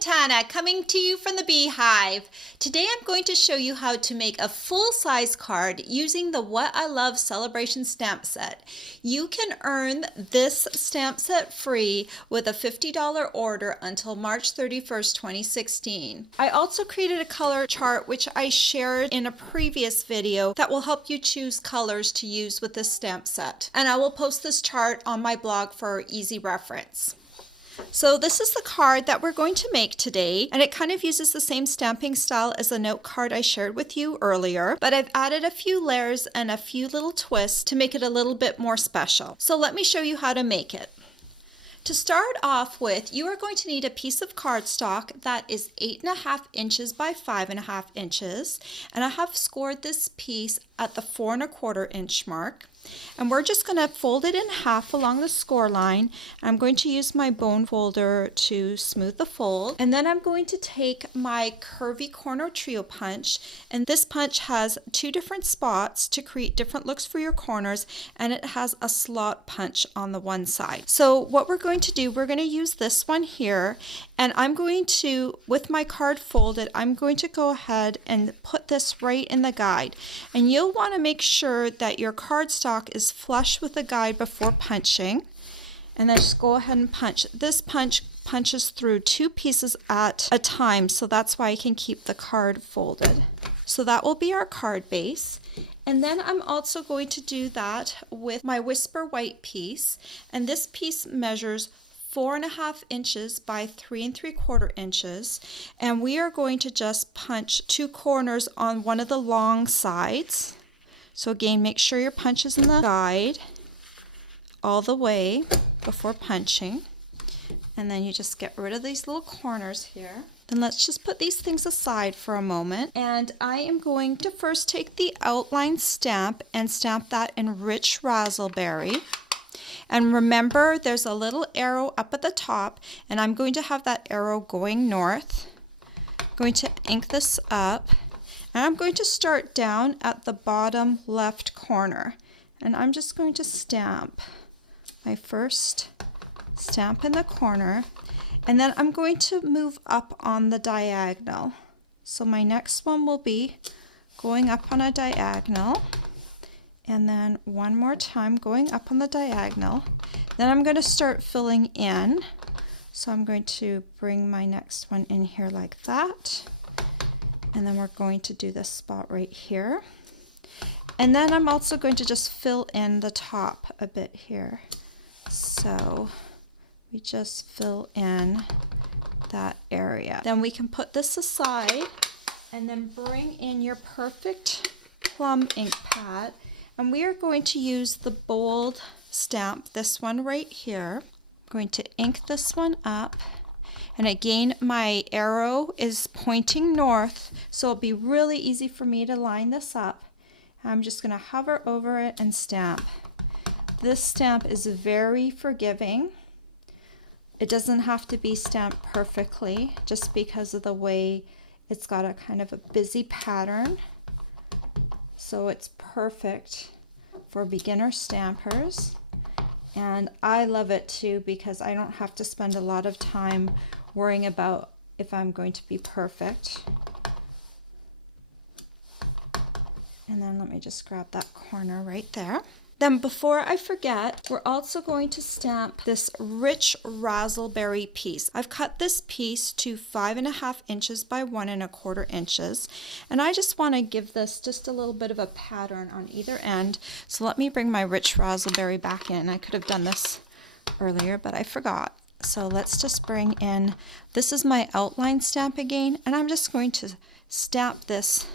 Quintana, coming to you from the Beehive. Today I'm going to show you how to make a full-size card using the What I Love Celebration stamp set. You can earn this stamp set free with a $50 order until March 31st, 2016. I also created a color chart which I shared in a previous video that will help you choose colors to use with this stamp set. And I will post this chart on my blog for easy reference. So this is the card that we're going to make today, and it kind of uses the same stamping style as the note card I shared with you earlier, but I've added a few layers and a few little twists to make it a little bit more special. So let me show you how to make it. To start off with, you are going to need a piece of cardstock that is 8.5 inches by 5.5 inches, and I have scored this piece at the 4.25 inch mark. And we're just going to fold it in half along the score line. I'm going to use my bone folder to smooth the fold. And then I'm going to take my curvy corner trio punch. And this punch has two different spots to create different looks for your corners. And it has a slot punch on the one side. So what we're going to do, we're going to use this one here. And I'm going to, with my card folded, I'm going to go ahead and put this right in the guide. And you'll want to make sure that your cardstock is flush with the guide before punching, and then just go ahead and punch. This punch punches through two pieces at a time, so that's why I can keep the card folded. So that will be our card base. And then I'm also going to do that with my Whisper White piece, and this piece measures 4.5 inches by 3.75 inches, and we are going to just punch two corners on one of the long sides. So again, make sure your punch is in the guide all the way before punching. And then you just get rid of these little corners here. Then let's just put these things aside for a moment. And I am going to first take the outline stamp and stamp that in Rich Razzleberry. And remember, there's a little arrow up at the top, and I'm going to have that arrow going north. I'm going to ink this up. And I'm going to start down at the bottom left corner, and I'm just going to stamp my first stamp in the corner, and then I'm going to move up on the diagonal. So my next one will be going up on a diagonal, and then one more time going up on the diagonal. Then I'm going to start filling in. So I'm going to bring my next one in here like that. And then we're going to do this spot right here. And then I'm also going to just fill in the top a bit here. So we just fill in that area. Then we can put this aside and then bring in your perfect plum ink pad. And we are going to use the bold stamp, this one right here. I'm going to ink this one up. And again, my arrow is pointing north, so it'll be really easy for me to line this up. I'm just going to hover over it and stamp. This stamp is very forgiving. It doesn't have to be stamped perfectly, just because of the way it's got a kind of a busy pattern. So it's perfect for beginner stampers. And I love it too, because I don't have to spend a lot of time worrying about if I'm going to be perfect. And then let me just grab that corner right there. Then before I forget, we're also going to stamp this Rich Razzleberry piece. I've cut this piece to 5.5 inches by 1.25 inches. And I just want to give this just a little bit of a pattern on either end. So let me bring my Rich Razzleberry back in. I could have done this earlier, but I forgot. So let's just bring in, this is my outline stamp again, and I'm just going to stamp this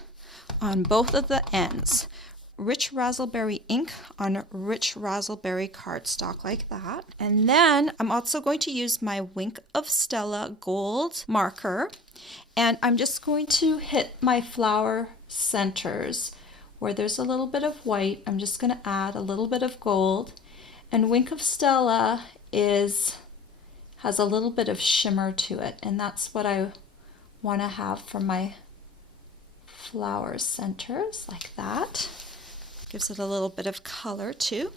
on both of the ends. Rich Razzleberry ink on Rich Razzleberry cardstock like that. And then I'm also going to use my Wink of Stella gold marker, and I'm just going to hit my flower centers where there's a little bit of white. I'm just going to add a little bit of gold, and Wink of Stella has a little bit of shimmer to it, and that's what I want to have for my flower centers like that. Gives it a little bit of color too.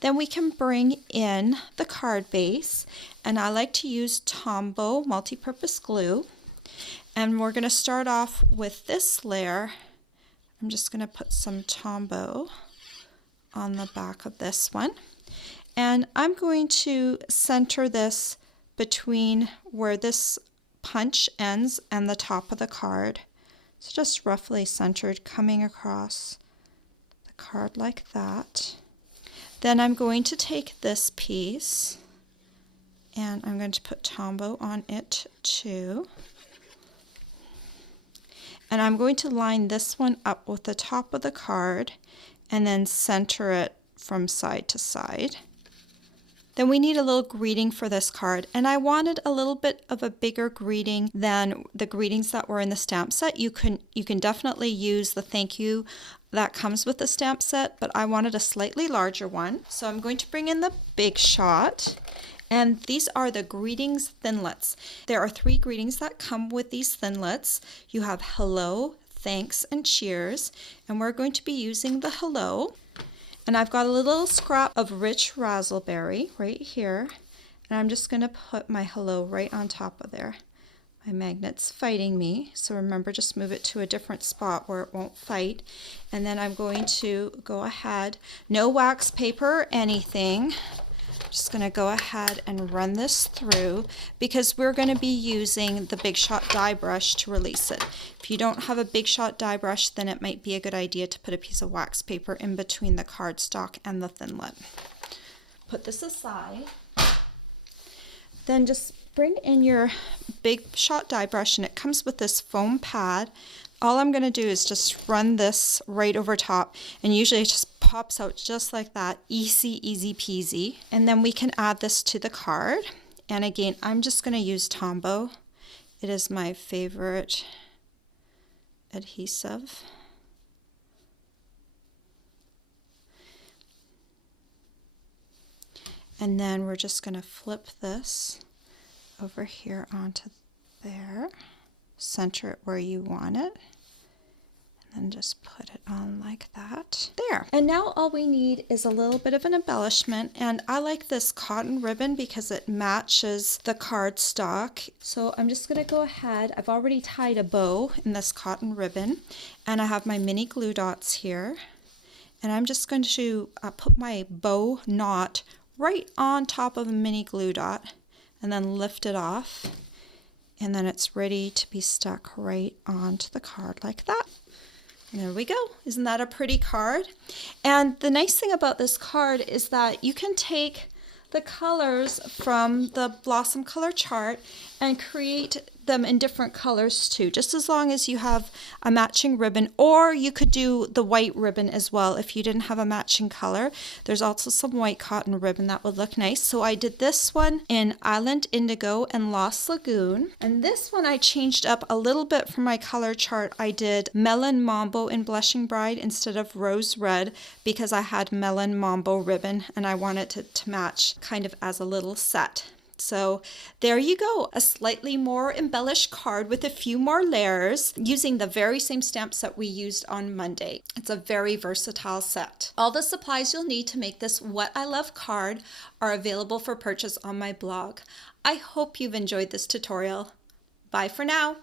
Then we can bring in the card base, and I like to use Tombow multi-purpose glue. And we're going to start off with this layer. I'm just going to put some Tombow on the back of this one. And I'm going to center this between where this punch ends and the top of the card. So just roughly centered, coming across the card like that. Then I'm going to take this piece and I'm going to put Tombow on it too. And I'm going to line this one up with the top of the card and then center it from side to side. Then we need a little greeting for this card, and I wanted a little bit of a bigger greeting than the greetings that were in the stamp set. You can definitely use the thank you that comes with the stamp set, but I wanted a slightly larger one. So I'm going to bring in the Big Shot, and these are the greetings thinlits. There are 3 greetings that come with these thinlits. You have hello, thanks, and cheers, and we're going to be using the hello. And I've got a little scrap of rich raspberry right here, and I'm just going to put my hello right on top of there. My magnet's fighting me, so remember, just move it to a different spot where it won't fight. And then I'm going to go ahead, no wax paper or anything. Just going to go ahead and run this through because we're going to be using the Big Shot die brush to release it. If you don't have a Big Shot die brush, then it might be a good idea to put a piece of wax paper in between the cardstock and the thinlit. Put this aside. Then just bring in your Big Shot die brush, and it comes with this foam pad. All I'm going to do is just run this right over top, and usually it just pops out just like that. Easy peasy. And then we can add this to the card. And again, I'm just going to use Tombow. It is my favorite adhesive. And then we're just going to flip this over here onto there. Center it where you want it, and then just put it on like that. There. And now all we need is a little bit of an embellishment, and I like this cotton ribbon because it matches the cardstock. So I'm just going to go ahead. I've already tied a bow in this cotton ribbon, and I have my mini glue dots here, and I'm just going to put my bow knot right on top of a mini glue dot and then lift it off. And then it's ready to be stuck right onto the card like that. And there we go. Isn't that a pretty card? And the nice thing about this card is that you can take the colors from the Blossom color chart and create them in different colors too, just as long as you have a matching ribbon, or you could do the white ribbon as well if you didn't have a matching color. There's also some white cotton ribbon that would look nice. So I did this one in Island Indigo and Lost Lagoon, and this one I changed up a little bit from my color chart. I did Melon Mambo in Blushing Bride instead of Rose Red because I had Melon Mambo ribbon and I wanted it to match kind of as a little set. So there you go, a slightly more embellished card with a few more layers using the very same stamp set we used on Monday. It's a very versatile set. All the supplies you'll need to make this What I Love card are available for purchase on my blog. I hope you've enjoyed this tutorial. Bye for now.